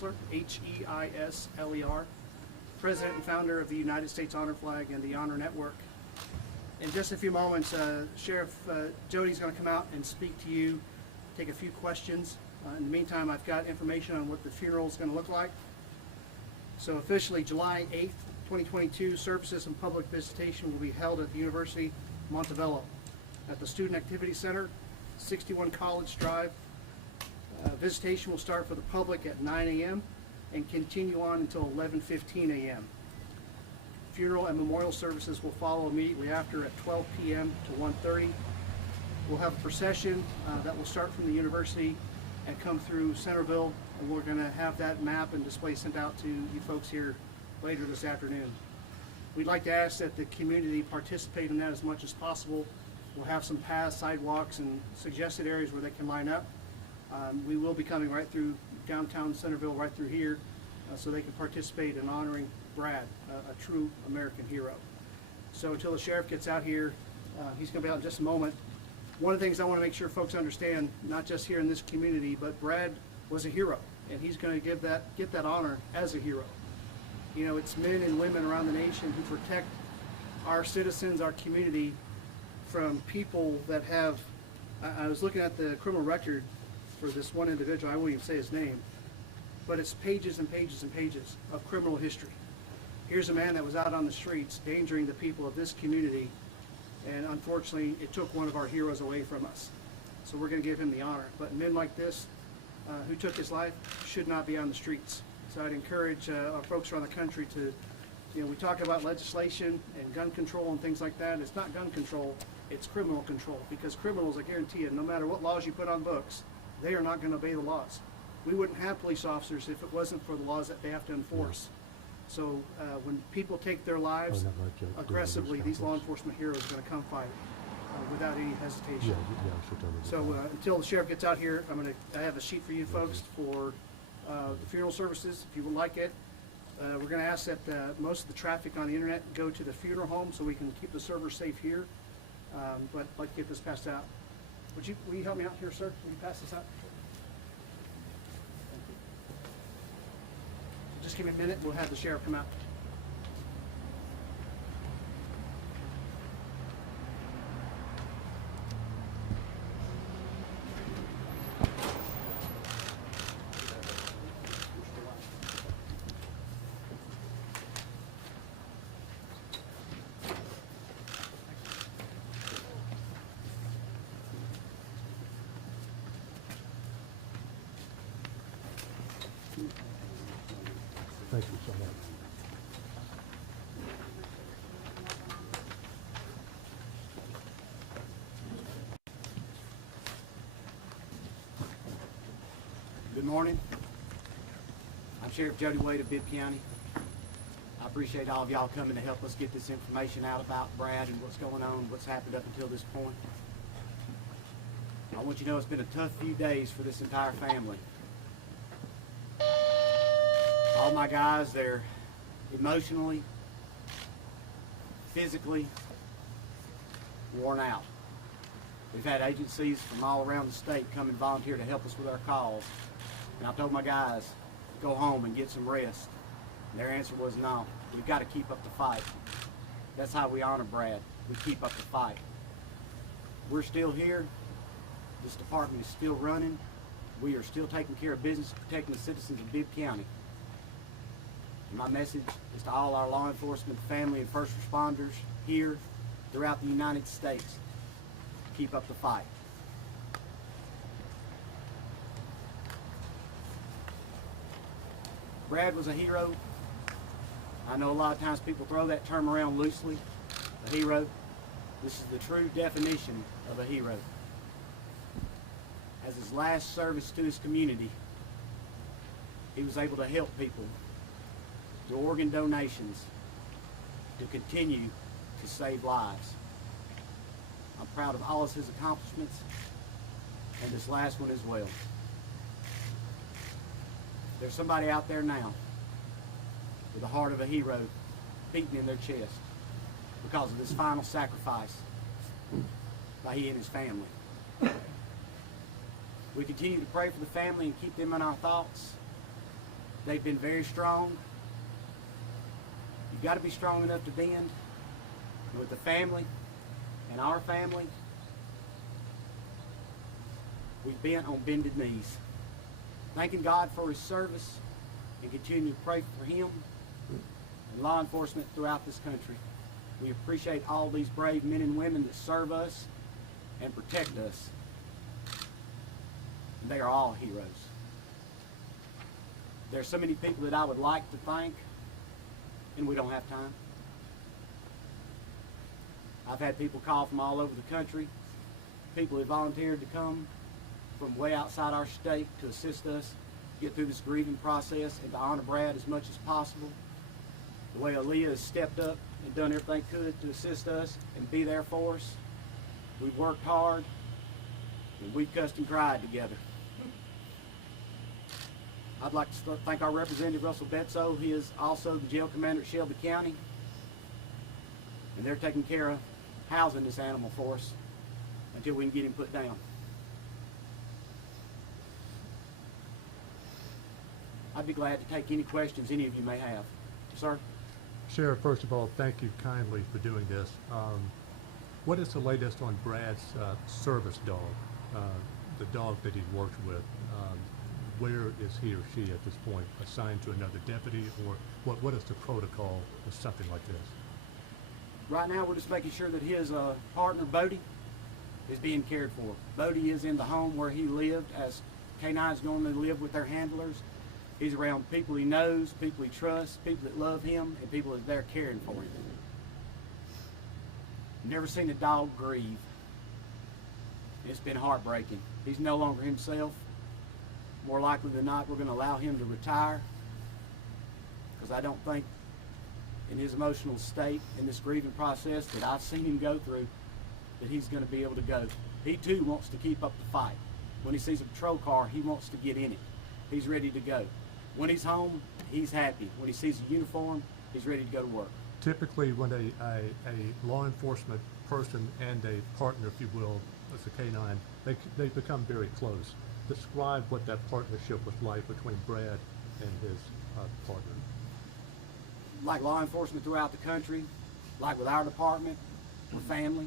Heisler, Heisler, President and founder of the United States Honor Flag and the Honor Network. In just a few moments, Sheriff Jody's going to come out and speak to you, take a few questions. In the meantime, I've got information on what the funeral is going to look like. So officially, July 8th, 2022, services and public visitation will be held at the University of Montebello at the Student Activity Center, 61 College Drive. Visitation will start for the public at 9 a.m. and continue on until 11:15 a.m. Funeral and memorial services will follow immediately after at 12 p.m. to 1:30. We'll have a procession that will start from the university and come through Centerville, and we're going to have that map and display sent out to you folks here later this afternoon. We'd like to ask that the community participate in that as much as possible. We'll have some paths, sidewalks, and suggested areas where they can line up. We will be coming right through downtown Centerville, right through here, so they can participate in honoring Brad, a true American hero. So until the sheriff gets out here, he's going to be out in just a moment. One of the things I want to make sure folks understand, not just here in this community, but Brad was a hero, and he's going to get that honor as a hero. You know, it's men and women around the nation who protect our citizens, our community, from people that have, I was looking at the criminal record for this one individual, I won't even say his name, but it's pages and pages and pages of criminal history. Here's a man that was out on the streets, endangering the people of this community, and unfortunately, it took one of our heroes away from us. So we're going to give him the honor. But men like this, who took his life, should not be on the streets. So I'd encourage our folks around the country to, you know, we talk about legislation and gun control and things like that. It's not gun control, it's criminal control, because criminals, I guarantee you, no matter what laws you put on books, they are not going to obey the laws. We wouldn't have police officers if it wasn't for the laws that they have to enforce. So when people take their lives aggressively, these law enforcement heroes are going to come fight without any hesitation. So until the sheriff gets out here, I have a sheet for you folks for the funeral services, if you would like it. We're going to ask that most of the traffic on the internet go to the funeral home so we can keep the servers safe here. But I'd like to get this passed out. Will you help me out here, sir? Will you pass this out? Thank you. Just give me a minute, we'll have the sheriff come out. Thank you so much. Good morning. I'm Sheriff Jody Wade of Bibb County. I appreciate all of y'all coming to help us get this information out about Brad and what's going on, what's happened up until this point. I want you to know it's been a tough few days for this entire family. All my guys, they're emotionally, physically worn out. We've had agencies from all around the state come and volunteer to help us with our calls. And I told my guys, go home and get some rest. And their answer was no, we've got to keep up the fight. That's how we honor Brad. We keep up the fight. We're still here. This department is still running. We are still taking care of business, protecting the citizens of Bibb County. And my message is to all our law enforcement, family, and first responders here throughout the United States. Keep up the fight. Brad was a hero. I know a lot of times people throw that term around loosely, a hero. This is the true definition of a hero. As his last service to his community, he was able to help people through organ donations to continue to save lives. I'm proud of all of his accomplishments and this last one as well. There's somebody out there now with the heart of a hero beating in their chest because of this final sacrifice by he and his family. We continue to pray for the family and keep them in our thoughts. They've been very strong. You've got to be strong enough to bend. And with the family and our family, we've bent on bended knees, thanking God for his service and continue to pray for him and law enforcement throughout this country. We appreciate all these brave men and women that serve us and protect us. And they are all heroes. There are so many people that I would like to thank, and we don't have time. I've had people call from all over the country, people that volunteered to come from way outside our state to assist us get through this grieving process and to honor Brad as much as possible. The way ALEA has stepped up and done everything it could to assist us and be there for us. We've worked hard, and we've cussed and cried together. I'd like to thank our representative, Russell Bibb Co. He is also the jail commander at Shelby County, and they're taking care of housing this animal for us until we can get him put down. I'd be glad to take any questions any of you may have. Sir? Sheriff, first of all, thank you kindly for doing this. What is the latest on Brad's service dog, the dog that he worked with? Where is he or she at this point, assigned to another deputy, or what is the protocol for something like this? Right now, we're just making sure that his partner, Bodie, is being cared for. Bodie is in the home where he lived, as canines normally live with their handlers. He's around people he knows, people he trusts, people that love him, and people that are there caring for him. Never seen a dog grieve. It's been heartbreaking. He's no longer himself. More likely than not, we're going to allow him to retire, because I don't think in his emotional state, in this grieving process that I've seen him go through, that he's going to be able to go. He too wants to keep up the fight. When he sees a patrol car, he wants to get in it. He's ready to go. When he's home, he's happy. When he sees a uniform, he's ready to go to work. Typically, when a law enforcement person and a partner, if you will, as a canine, they become very close. Describe what that partnership was like between Brad and his partner. Like law enforcement throughout the country, like with our department, we're family.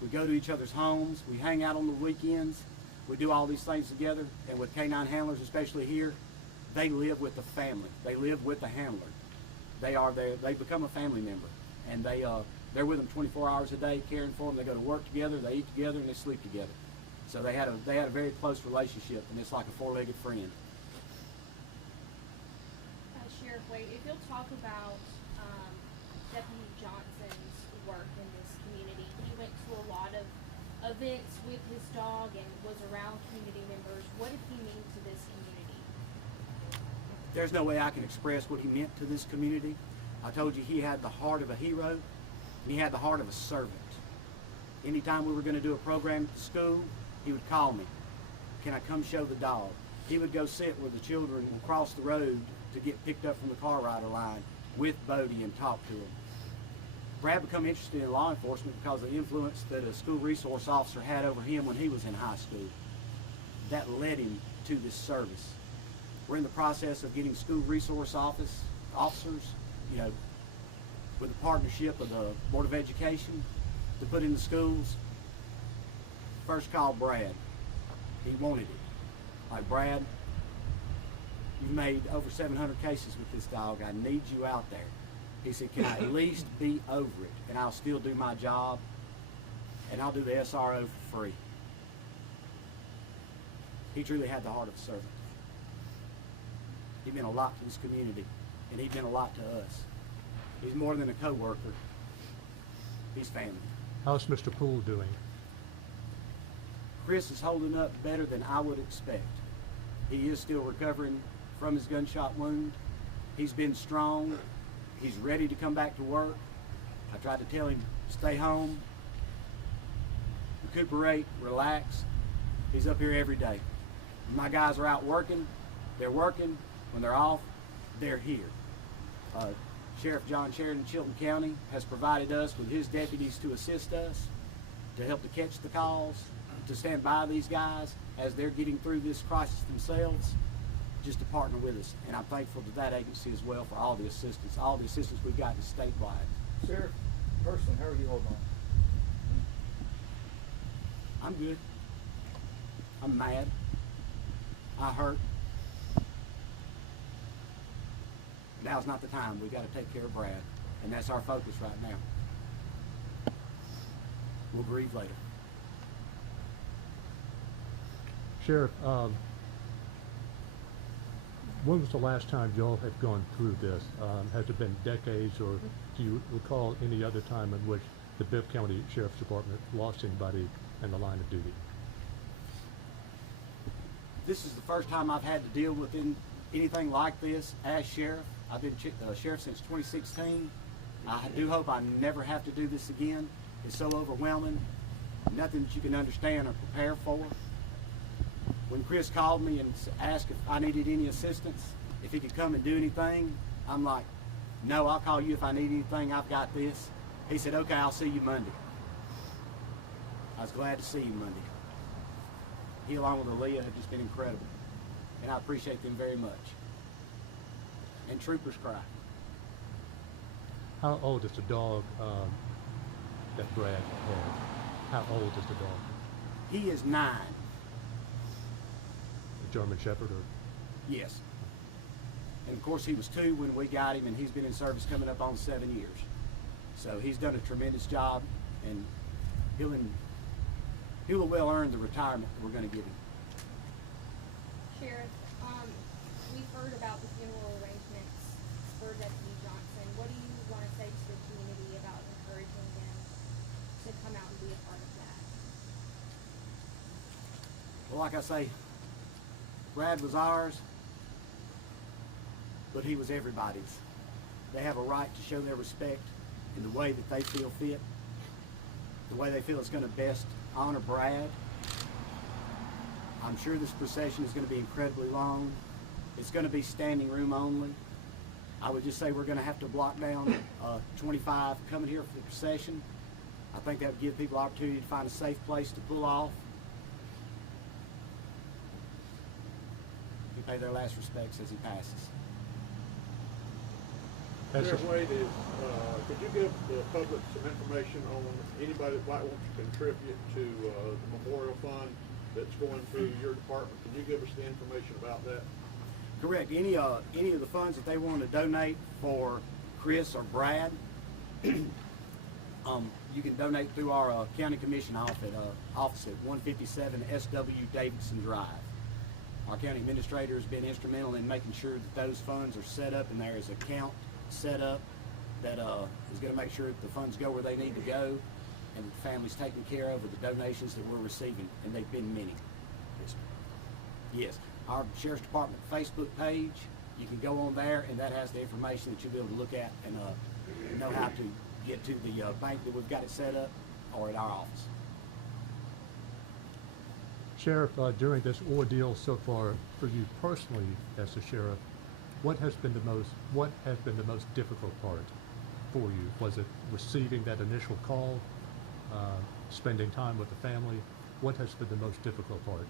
We go to each other's homes. We hang out on the weekends. We do all these things together. And with canine handlers, especially here, they live with the family. They live with the handler. They become a family member, and they're with them 24 hours a day, caring for them. They go to work together, they eat together, and they sleep together. So they had a very close relationship, and it's like a four-legged friend. Sheriff Wade, if you'll talk about Deputy Johnson's work in this community. He went to a lot of events with his dog and was around community members. What did he mean to this community? There's no way I can express what he meant to this community. I told you he had the heart of a hero, and he had the heart of a servant. Anytime we were going to do a program at the school, he would call me. Can I come show the dog? He would go sit where the children will cross the road to get picked up from the car rider line with Bodie and talk to him. Brad became interested in law enforcement because of the influence that a school resource officer had over him when he was in high school. That led him to this service. We're in the process of getting school resource officers, with a partnership of the Board of Education to put in the schools. First called Brad. He wanted it. Like, Brad, you've made over 700 cases with this dog. I need you out there. He said, can I at least be over it? And I'll still do my job, and I'll do the SRO for free. He truly had the heart of a servant. He meant a lot to this community, and he meant a lot to us. He's more than a co-worker. He's family. How's Mr. Poole doing? Chris is holding up better than I would expect. He is still recovering from his gunshot wound. He's been strong. He's ready to come back to work. I tried to tell him, stay home, recuperate, relax. He's up here every day. My guys are out working. They're working. When they're off, they're here. Sheriff John Sheridan of Chilton County has provided us with his deputies to assist us, to help to catch the calls, to stand by these guys as they're getting through this crisis themselves. just to partner with us. And I'm thankful to that agency as well for all the assistance we've gotten statewide. Sheriff, personally, how are you holding on? I'm good. I'm mad. I hurt. Now's not the time. We've got to take care of Brad, and that's our focus right now. We'll grieve later. Sheriff, when was the last time y'all had gone through this? Has it been decades, or do you recall any other time in which the Bibb County Sheriff's Department lost anybody in the line of duty? This is the first time I've had to deal with anything like this as sheriff. I've been sheriff since 2016. I do hope I never have to do this again. It's so overwhelming, nothing that you can understand or prepare for. When Chris called me and asked if I needed any assistance, if he could come and do anything, I'm like, no, I'll call you if I need anything. I've got this. He said, okay, I'll see you Monday. I was glad to see him Monday. He, along with ALEA, have just been incredible, and I appreciate them very much. And troopers cry. How old is the dog that Brad had? How old is the dog? He is 9. A German Shepherd, or? Yes. And of course he was 2 when we got him, and he's been in service coming up on 7 years. So he's done a tremendous job, and he'll well earn the retirement that we're going to give him. Sheriff, we've heard about the funeral arrangements for Deputy Johnson. What do you want to say to the community about encouraging them to come out and be a part of that? Well, like I say, Brad was ours, but he was everybody's. They have a right to show their respect in the way that they feel fit, the way they feel it's going to best honor Brad. I'm sure this procession is going to be incredibly long. It's going to be standing room only. I would just say we're going to have to block down 25 coming here for the procession. I think that would give people opportunity to find a safe place to pull off. Pay their last respects as he passes. Sheriff Wade, could you give the public some information on anybody that might want to contribute to the memorial fund that's going through your department? Can you give us the information about that? Correct. Any of the funds that they want to donate for Chris or Brad, you can donate through our county commission office at 157 SW Davidson Drive. Our county administrator has been instrumental in making sure that those funds are set up, and there is an account set up that is going to make sure that the funds go where they need to go, and that the family's taken care of with the donations that we're receiving, and they've been many. Yes. Our Sheriff's Department Facebook page, you can go on there, and that has the information that you'll be able to look at and know how to get to the bank that we've got it set up, or at our office. Sheriff, during this ordeal so far, for you personally as a sheriff, what has been the most difficult part for you? Was it receiving that initial call, spending time with the family? What has been the most difficult part?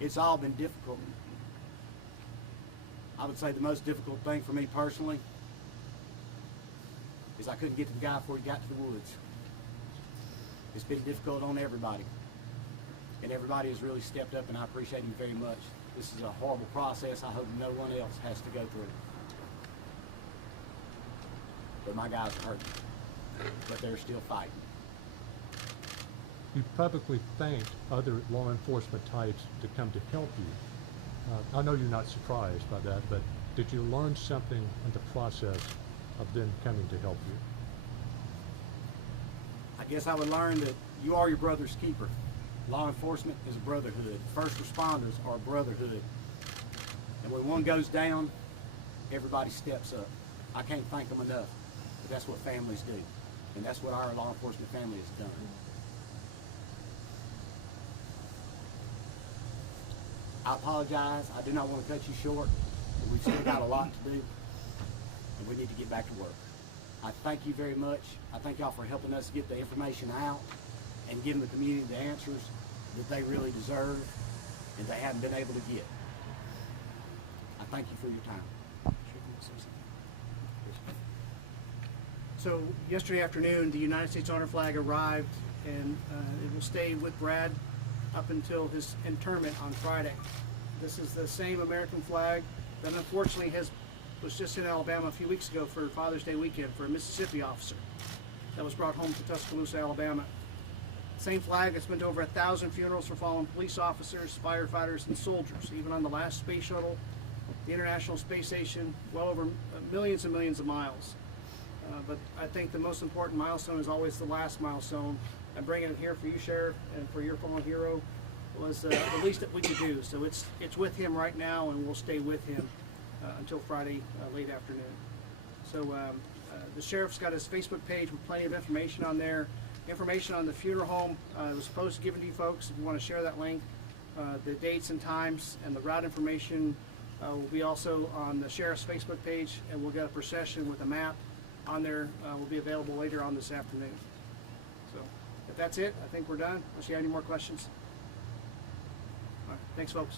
It's all been difficult. I would say the most difficult thing for me personally is I couldn't get to the guy before he got to the woods. It's been difficult on everybody, and everybody has really stepped up, and I appreciate him very much. This is a horrible process. I hope no one else has to go through it. But my guys are hurting, but they're still fighting. You publicly thanked other law enforcement types to come to help you. I know you're not surprised by that, but did you learn something in the process of them coming to help you? I guess I would learn that you are your brother's keeper. Law enforcement is a brotherhood. First responders are a brotherhood. And when one goes down, everybody steps up. I can't thank them enough, but that's what families do. And that's what our law enforcement family has done. I apologize. I do not want to cut you short, but we've still got a lot to do, and we need to get back to work. I thank you very much. I thank y'all for helping us get the information out and giving the community the answers. that they really deserve and they haven't been able to get. I thank you for your time. So yesterday afternoon, the United States Honor Flag arrived, and it will stay with Brad up until his interment on Friday. This is the same American flag that unfortunately was just in Alabama a few weeks ago for Father's Day weekend for a Mississippi officer that was brought home to Tuscaloosa, Alabama. Same flag that's been to over 1,000 funerals for fallen police officers, firefighters, and soldiers. Even on the last space shuttle, the International Space Station, well over millions and millions of miles. But I think the most important milestone is always the last milestone. And bringing it here for you, Sheriff, and for your fallen hero was the least that we could do. So it's with him right now, and we'll stay with him until Friday late afternoon. So the Sheriff's got his Facebook page with plenty of information on there. Information on the funeral home was supposed to give to you folks. If you want to share that link, the dates and times and the route information will be also on the Sheriff's Facebook page, and we'll get a procession with a map on there. Will be available later on this afternoon. So if that's it, I think we're done. Unless you have any more questions. All right, thanks folks.